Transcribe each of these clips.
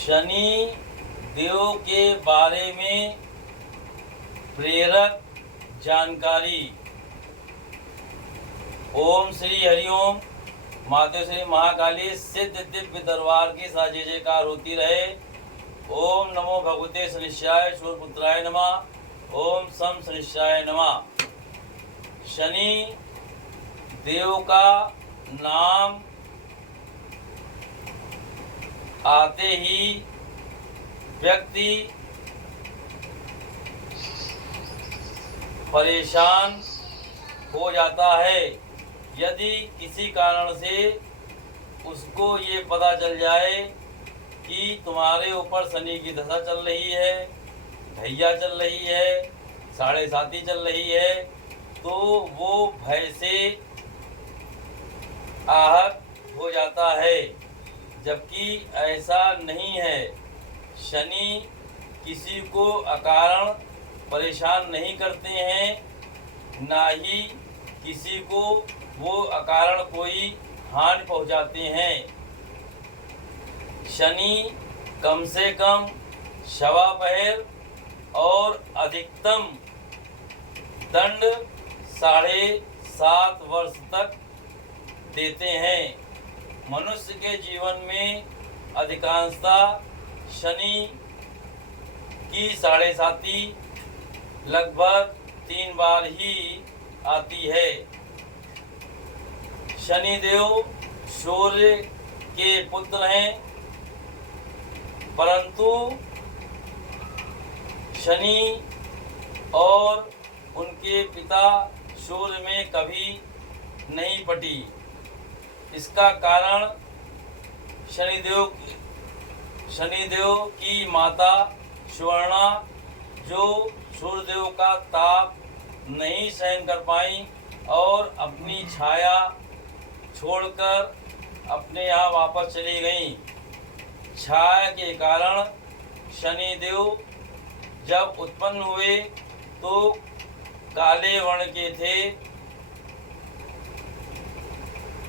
शनि देव के बारे में प्रेरक जानकारी। ओम श्री हरिओम। माता श्री महाकाली सिद्ध दिव्य दरबार की साजे जयकार होती रहे। ओम नमो भगवते शनिश्चाय शूरपुत्राय नमः। ओम सम शनिश्चाय नमः। शनि देव का नाम आते ही व्यक्ति परेशान हो जाता है। यदि किसी कारण से उसको ये पता चल जाए कि तुम्हारे ऊपर शनि की दशा चल रही है, ढैया चल रही है, साढ़े साती चल रही है, तो वो भय से आहत हो जाता है, जबकि ऐसा नहीं है। शनि किसी को अकारण परेशान नहीं करते हैं, ना ही किसी को वो अकारण कोई हानि पहुंचाते हैं। शनि कम से कम सवा पहर और अधिकतम दंड 7.5 वर्ष तक देते हैं। मनुष्य के जीवन में अधिकांशतः शनि की साढ़े साती लगभग 3 बार ही आती है। शनिदेव सूर्य के पुत्र हैं, परंतु शनि और उनके पिता सूर्य में कभी नहीं पटी। इसका कारण शनिदेव की माता सुवर्णा, जो सूर्यदेव का ताप नहीं सहन कर पाई और अपनी छाया छोड़कर अपने यहाँ वापस चली गईं। छाया के कारण शनिदेव जब उत्पन्न हुए तो काले वर्ण के थे।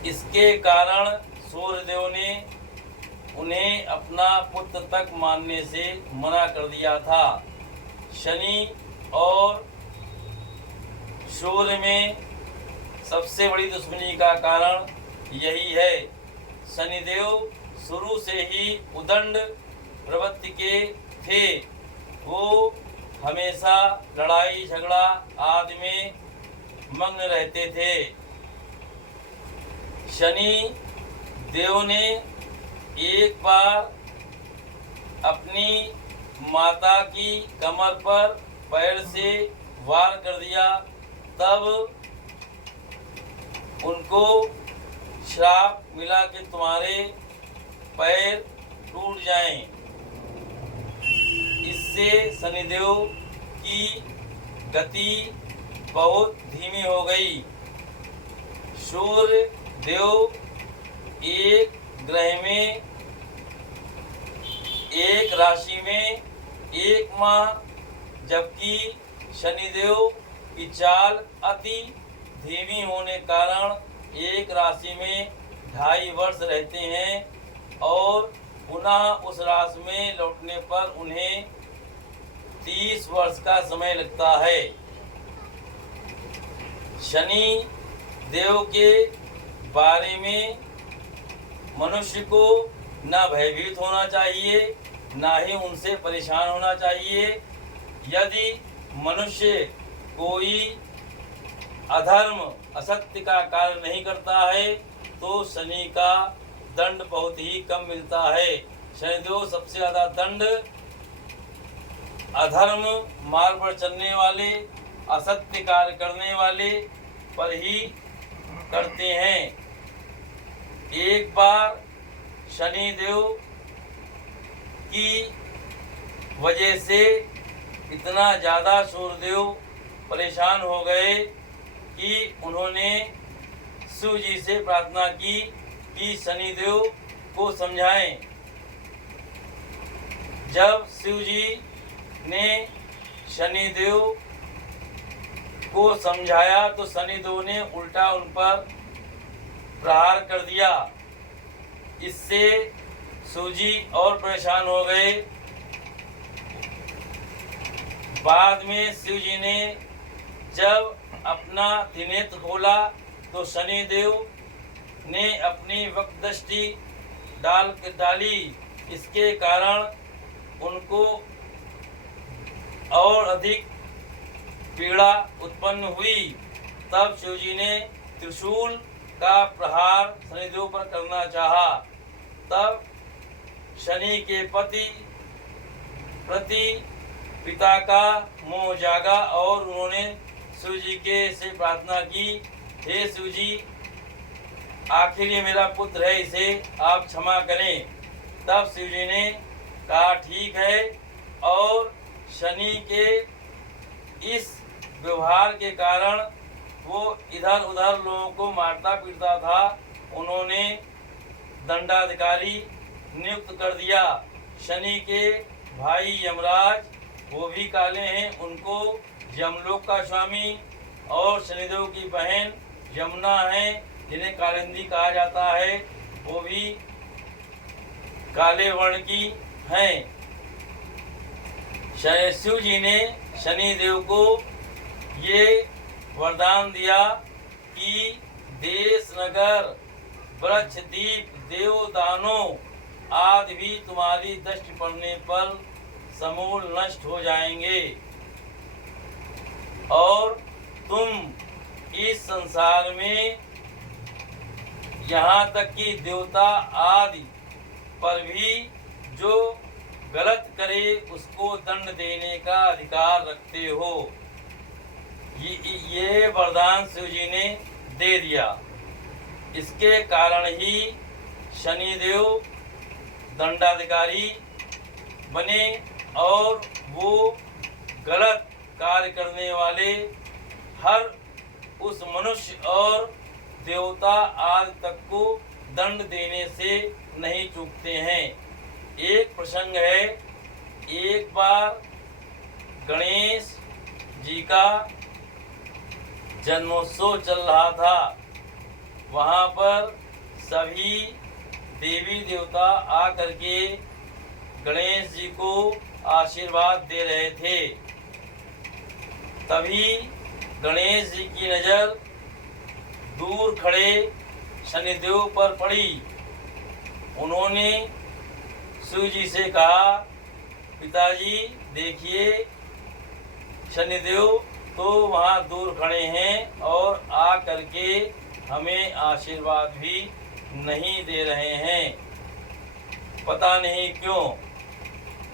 इसके कारण सूर्यदेव ने उन्हें अपना पुत्र तक मानने से मना कर दिया था। शनि और सूर्य में सबसे बड़ी दुश्मनी का कारण यही है। शनिदेव शुरू से ही उदंड प्रवृत्ति के थे। वो हमेशा लड़ाई झगड़ा आदि में मग्न रहते थे। शनि देव ने एक बार अपनी माता की कमर पर पैर से वार कर दिया, तब उनको श्राप मिला कि तुम्हारे पैर टूट जाएं। इससे शनिदेव की गति बहुत धीमी हो गई। सूर्य देव एक ग्रह में, एक राशि में 1 माह, जबकि शनिदेव की चाल अति धीमी होने कारण एक राशि में 2.5 वर्ष रहते हैं और पुनः उस राशि में लौटने पर उन्हें 30 वर्ष का समय लगता है। शनि देव के बारे में मनुष्य को ना भयभीत होना चाहिए, ना ही उनसे परेशान होना चाहिए। यदि मनुष्य कोई अधर्म असत्य का कार्य नहीं करता है तो शनि का दंड बहुत ही कम मिलता है। शनिदेव सबसे ज़्यादा दंड अधर्म मार्ग पर चलने वाले, असत्य कार्य करने वाले पर ही करते हैं। एक बार शनिदेव की वजह से इतना ज़्यादा सूर्यदेव परेशान हो गए कि उन्होंने शिव जी से प्रार्थना की कि शनिदेव को समझाएं। जब शिव जी ने शनिदेव को समझाया तो शनिदेव ने उल्टा उन पर प्रहार कर दिया। इससे सूजी और परेशान हो गए। बाद में शिव जी ने जब अपना त्रिनेत्र खोला तो शनिदेव ने अपनी वक्रदृष्टि डाली। इसके कारण उनको और अधिक पीड़ा उत्पन्न हुई। तब शिव जी ने त्रिशूल का प्रहार शनिदेव पर करना चाहा। तब शनि के प्रति पिता का मोह जागा और उन्होंने शिव जी से प्रार्थना की, हे शिव जी, आखिर ये मेरा पुत्र है, इसे आप क्षमा करें। तब शिव जी ने कहा ठीक है, और शनि के इस व्यवहार के कारण वो इधर उधर लोगों को मारता पीटता था। उन्होंने दंडाधिकारी नियुक्त कर दिया। शनि के भाई यमराज, वो भी काले हैं, उनको यमलोक का स्वामी, और शनिदेव की बहन यमुना है, जिन्हें कालिंदी कहा जाता है, वो भी काले वर्ण की हैं। शिव जी ने शनिदेव को ये वरदान दिया कि देश नगर वृक्ष दीप देवदानों आदि भी तुम्हारी दृष्टि पड़ने पर समूल नष्ट हो जाएंगे, और तुम इस संसार में यहाँ तक कि देवता आदि पर भी जो गलत करे उसको दंड देने का अधिकार रखते हो। ये वरदान शिव जी ने दे दिया। इसके कारण ही शनिदेव दंडाधिकारी बने, और वो गलत कार्य करने वाले हर उस मनुष्य और देवता आदि तक को दंड देने से नहीं चूकते हैं। एक प्रसंग है, एक बार गणेश जी का जन्मोत्सव चल रहा था। वहाँ पर सभी देवी देवता आकर के गणेश जी को आशीर्वाद दे रहे थे। तभी गणेश जी की नज़र दूर खड़े शनिदेव पर पड़ी। उन्होंने शिव जी से कहा, पिताजी देखिए, शनिदेव तो वहाँ दूर खड़े हैं और आ करके हमें आशीर्वाद भी नहीं दे रहे हैं, पता नहीं क्यों।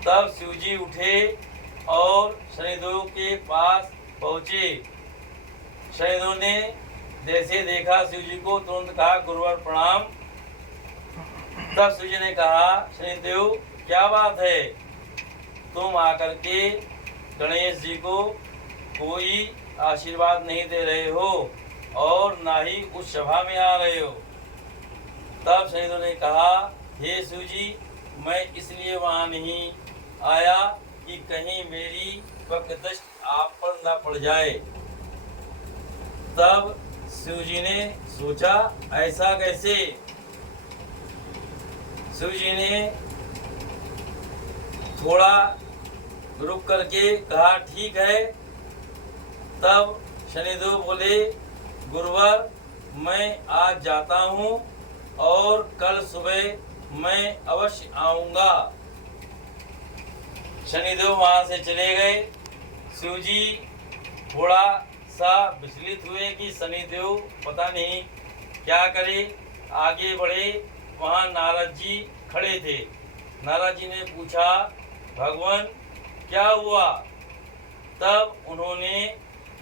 तब शिव जी उठे और शनिदेव के पास पहुँचे। शनिदेव ने जैसे देखा शिव जी को, तुरंत कहा, गुरुवर प्रणाम। तब शिव जी ने कहा, शनिदेव क्या बात है, तुम आकर के गणेश जी को कोई आशीर्वाद नहीं दे रहे हो और ना ही उस सभा में आ रहे हो। तब शनिदेव ने कहा, हे शिव जी, मैं इसलिए वहाँ नहीं आया कि कहीं मेरी वक्रदृष्टि आप पर न पड़ जाए। तब शिव जी ने सोचा, ऐसा कैसे? शिव जी ने थोड़ा रुक करके कहा, ठीक है। तब शनिदेव बोले, गुरुवर, मैं आज जाता हूँ और कल सुबह मैं अवश्य आऊँगा। शनिदेव वहाँ से चले गए। शिव जी थोड़ा सा विचलित हुए कि शनिदेव पता नहीं क्या करे, आगे बढ़े। वहाँ नारद जी खड़े थे। नारद जी ने पूछा, भगवान क्या हुआ? तब उन्होंने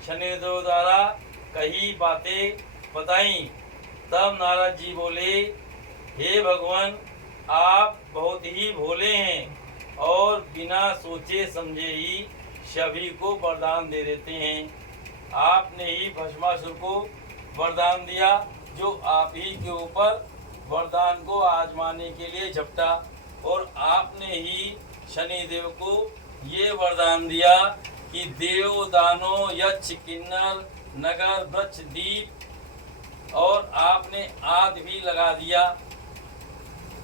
शनिदेव द्वारा कही बातें बताई। तब नारद जी बोले, हे भगवान, आप बहुत ही भोले हैं और बिना सोचे समझे ही सभी को वरदान दे देते हैं। आपने ही भस्मासुर को वरदान दिया, जो आप ही के ऊपर वरदान को आजमाने के लिए झपटा, और आपने ही शनिदेव को ये वरदान दिया कि देव दानव यक्ष किन्नर नगर वृक्ष दीप, और आपने आदि भी लगा दिया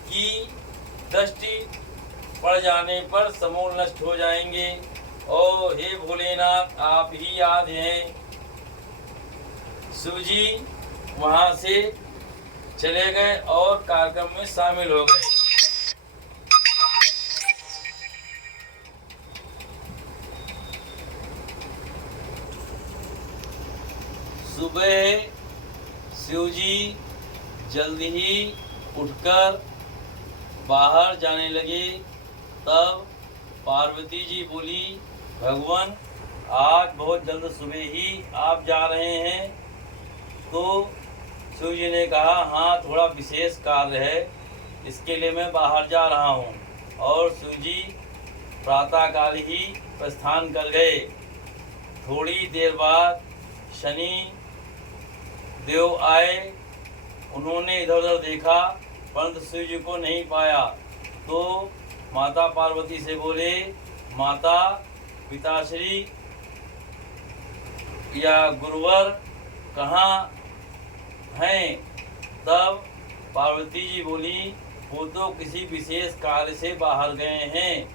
कि दृष्टि पड़ जाने पर समूल नष्ट हो जाएंगे। और हे भोलेनाथ, आप ही याद हैं। शिव जी वहाँ से चले गए और कार्यक्रम में शामिल हो गए। सुबह शिव जी जल्दी ही उठकर बाहर जाने लगे। तब पार्वती जी बोली, भगवान आज बहुत जल्द सुबह ही आप जा रहे हैं। तो शिव जी ने कहा, हाँ थोड़ा विशेष कार्य है, इसके लिए मैं बाहर जा रहा हूँ। और शिव जी प्रातःकाल ही प्रस्थान कर गए। थोड़ी देर बाद शनि देव आए। उन्होंने इधर उधर देखा परंतु शिव जी को नहीं पाया। तो माता पार्वती से बोले, माता पिताश्री या गुरुवर कहाँ हैं? तब पार्वती जी बोली, वो तो किसी विशेष कार्य से बाहर गए हैं,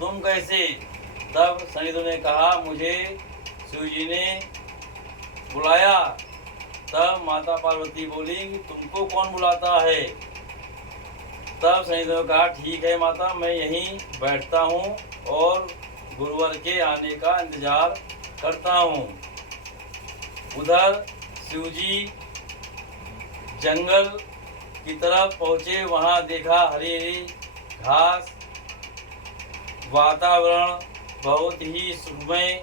तुम कैसे? तब शनिदेव ने कहा, मुझे शिव जी ने बुलाया। तब माता पार्वती बोली, तुमको कौन बुलाता है? तब शनिदेव ने कहा, ठीक है माता, मैं यहीं बैठता हूँ और गुरुवर के आने का इंतजार करता हूँ। उधर शिव जी जंगल की तरफ पहुँचे। वहाँ देखा हरी हरी घास, वातावरण बहुत ही सुखमय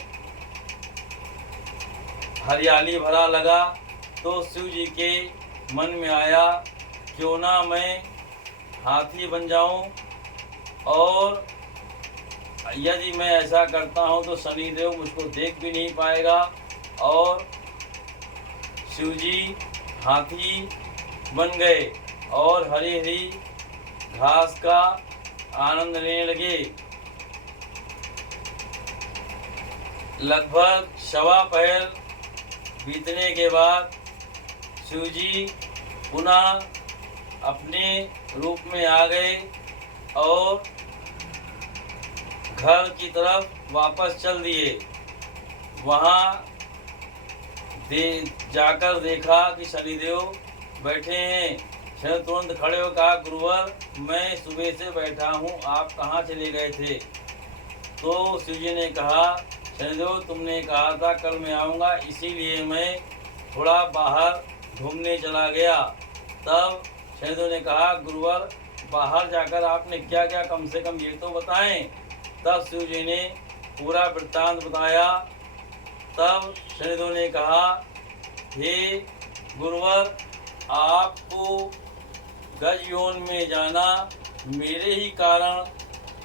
हरियाली भरा लगा। तो शिव जी के मन में आया, क्यों ना मैं हाथी बन जाऊं, और यदि मैं ऐसा करता हूं तो शनिदेव मुझको देख भी नहीं पाएगा। और शिव जी हाथी बन गए और हरी हरी घास का आनंद लेने लगे। लगभग सवा पहर बीतने के बाद शिव जी पुनः अपने रूप में आ गए और घर की तरफ वापस चल दिए। वहाँ जाकर देखा कि शनिदेव बैठे हैं। शनि तुरंत खड़े हो कहा, गुरुवर मैं सुबह से बैठा हूँ, आप कहाँ चले गए थे? तो शिव जी ने कहा, शनिदेव तुमने कहा था कल मैं आऊँगा, इसीलिए मैं थोड़ा बाहर घूमने चला गया। तब शनिदेव ने कहा, गुरुवर बाहर जाकर आपने क्या क्या कम से कम ये तो बताएं। तब शिव जी ने पूरा वृत्तांत बताया। तब शनिदेव ने कहा, हे गुरुवर आपको गज योन में जाना मेरे ही कारण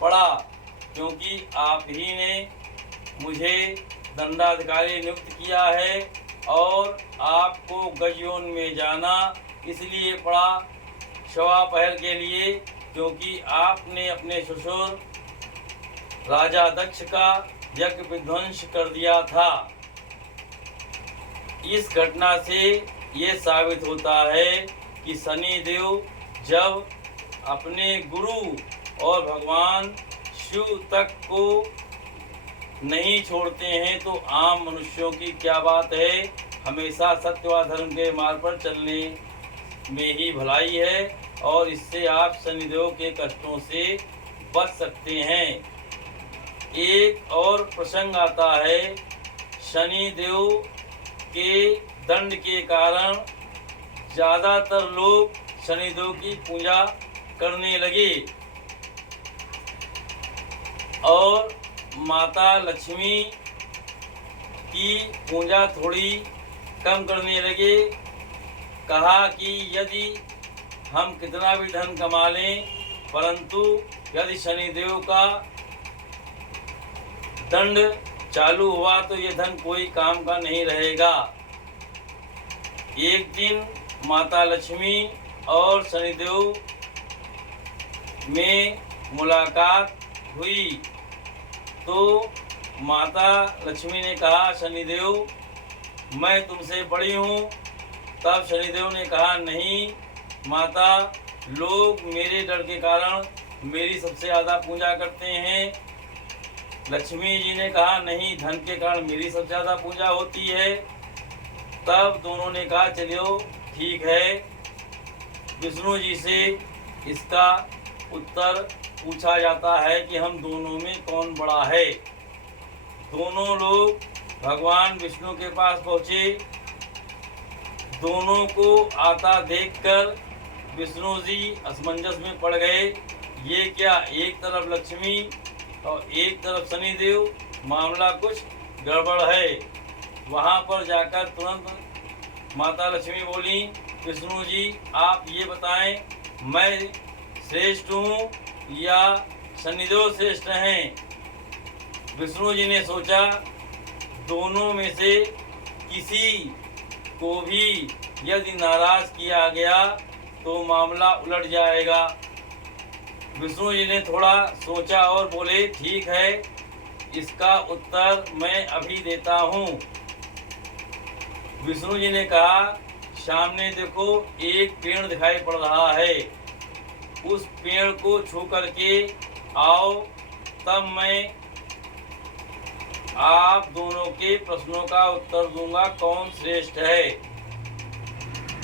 पड़ा, क्योंकि आप ही ने मुझे दंडाधिकारी नियुक्त किया है और आपको गज योन में जाना इसलिए पड़ा सवा पहर के लिए, क्योंकि आपने अपने ससुर राजा दक्ष का यज्ञ विध्वंस कर दिया था। इस घटना से ये साबित होता है कि शनिदेव जब अपने गुरु और भगवान शिव तक को नहीं छोड़ते हैं तो आम मनुष्यों की क्या बात है। हमेशा सत्य व धर्म के मार्ग पर चलने में ही भलाई है और इससे आप शनिदेव के कष्टों से बच सकते हैं। एक और प्रसंग आता है, शनिदेव के दंड के कारण ज़्यादातर लोग शनिदेव की पूजा करने लगे और माता लक्ष्मी की पूजा थोड़ी कम करने लगे। कहा कि यदि हम कितना भी धन कमा लें, परंतु यदि शनिदेव का दंड चालू हुआ तो ये धन कोई काम का नहीं रहेगा। एक दिन माता लक्ष्मी और शनिदेव में मुलाकात हुई तो माता लक्ष्मी ने कहा, शनिदेव मैं तुमसे बड़ी हूँ। तब शनिदेव ने कहा, नहीं माता लोग मेरे डर के कारण मेरी सबसे ज़्यादा पूजा करते हैं। लक्ष्मी जी ने कहा नहीं, धन के कारण मेरी सबसे ज़्यादा पूजा होती है। तब दोनों ने कहा चलियो ठीक है। विष्णु जी से इसका उत्तर पूछा जाता है कि हम दोनों में कौन बड़ा है। दोनों लोग भगवान विष्णु के पास पहुँचे। दोनों को आता देखकर विष्णु जी असमंजस में पड़ गए। ये क्या, एक तरफ लक्ष्मी और एक तरफ शनिदेव, मामला कुछ गड़बड़ है। वहाँ पर जाकर तुरंत माता लक्ष्मी बोली, विष्णु जी आप ये बताएं, मैं श्रेष्ठ हूँ या शनिदेव श्रेष्ठ हैं। विष्णु जी ने सोचा दोनों में से किसी को भी यदि नाराज किया गया तो मामला उलट जाएगा। विष्णु जी ने थोड़ा सोचा और बोले ठीक है, इसका उत्तर मैं अभी देता हूँ। विष्णु जी ने कहा सामने देखो एक पेड़ दिखाई पड़ रहा है, उस पेड़ को छू करके आओ, तब मैं आप दोनों के प्रश्नों का उत्तर दूंगा कौन श्रेष्ठ है।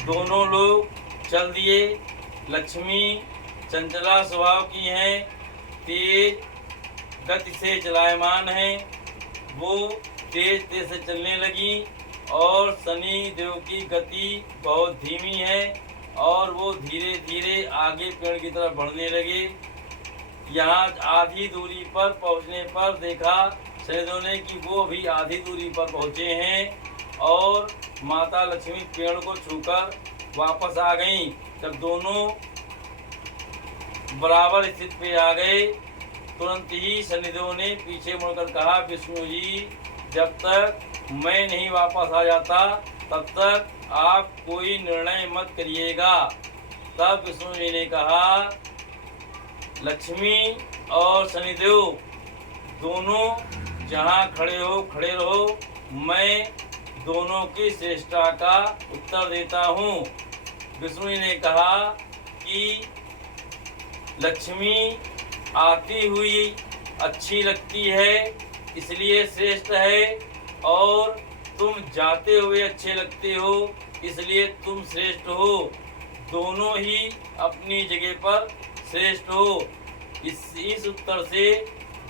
दोनों लोग चल दिए। लक्ष्मी चंचला स्वभाव की हैं, तेज गति से चलायमान हैं। वो तेज तेज से चलने लगी और शनि देव की गति बहुत धीमी है और वो धीरे धीरे आगे पेड़ की तरफ बढ़ने लगे। यहाँ आधी दूरी पर पहुँचने पर देखा शनिदेव ने कि वो भी आधी दूरी पर पहुँचे हैं और माता लक्ष्मी पेड़ को छूकर वापस आ गईं। जब दोनों बराबर स्थिति पे आ गए, तुरंत ही शनिदेव ने पीछे मुड़कर कहा, विष्णु जी जब तक मैं नहीं वापस आ जाता तब तक आप कोई निर्णय मत करिएगा। तब विष्णु जी ने कहा, लक्ष्मी और शनिदेव दोनों जहाँ खड़े रहो, मैं दोनों की श्रेष्ठता का उत्तर देता हूँ। विष्णु जी ने कहा कि लक्ष्मी आती हुई अच्छी लगती है इसलिए श्रेष्ठ है, और तुम जाते हुए अच्छे लगते हो इसलिए तुम श्रेष्ठ हो। दोनों ही अपनी जगह पर श्रेष्ठ हो। इस उत्तर से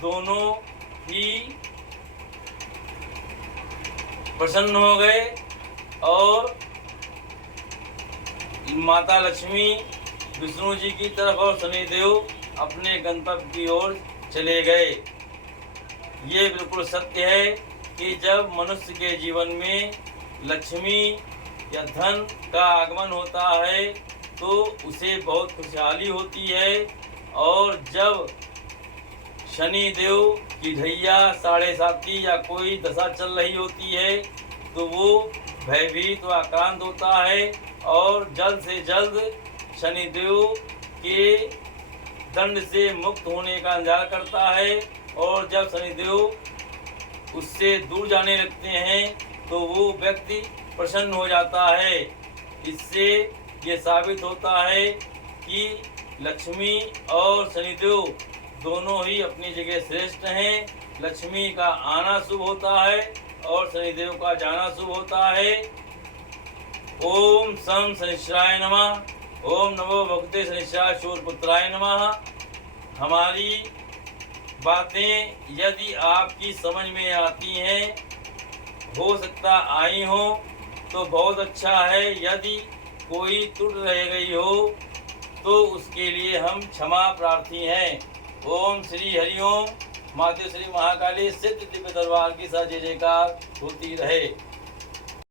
दोनों ही प्रसन्न हो गए और माता लक्ष्मी विष्णु जी की तरफ और शनिदेव अपने गंतव्य की ओर चले गए। ये बिल्कुल सत्य है कि जब मनुष्य के जीवन में लक्ष्मी या धन का आगमन होता है तो उसे बहुत खुशहाली होती है, और जब शनि देव की ढैया 7.5 या कोई दशा चल रही होती है तो वो भयभीत व आक्रांत होता है और जल्द से जल्द शनिदेव के दंड से मुक्त होने का इंतजार करता है। और जब शनिदेव उससे दूर जाने लगते हैं तो वो व्यक्ति प्रसन्न हो जाता है। इससे ये साबित होता है कि लक्ष्मी और शनिदेव दोनों ही अपनी जगह श्रेष्ठ हैं। लक्ष्मी का आना शुभ होता है और शनिदेव का जाना शुभ होता है। ओम सं शनिश्चराय नमः। ओम नमो भगवते शनिश्चराय शूरपुत्राय नमः। हमारी बातें यदि आपकी समझ में आती हैं, हो सकता आई हो तो बहुत अच्छा है। यदि कोई त्रुटि रह गई हो तो उसके लिए हम क्षमा प्रार्थी हैं। ओम श्री हरिओम। माते श्री महाकाली सिद्ध दिव्य दरबार की जय जयकार होती रहे।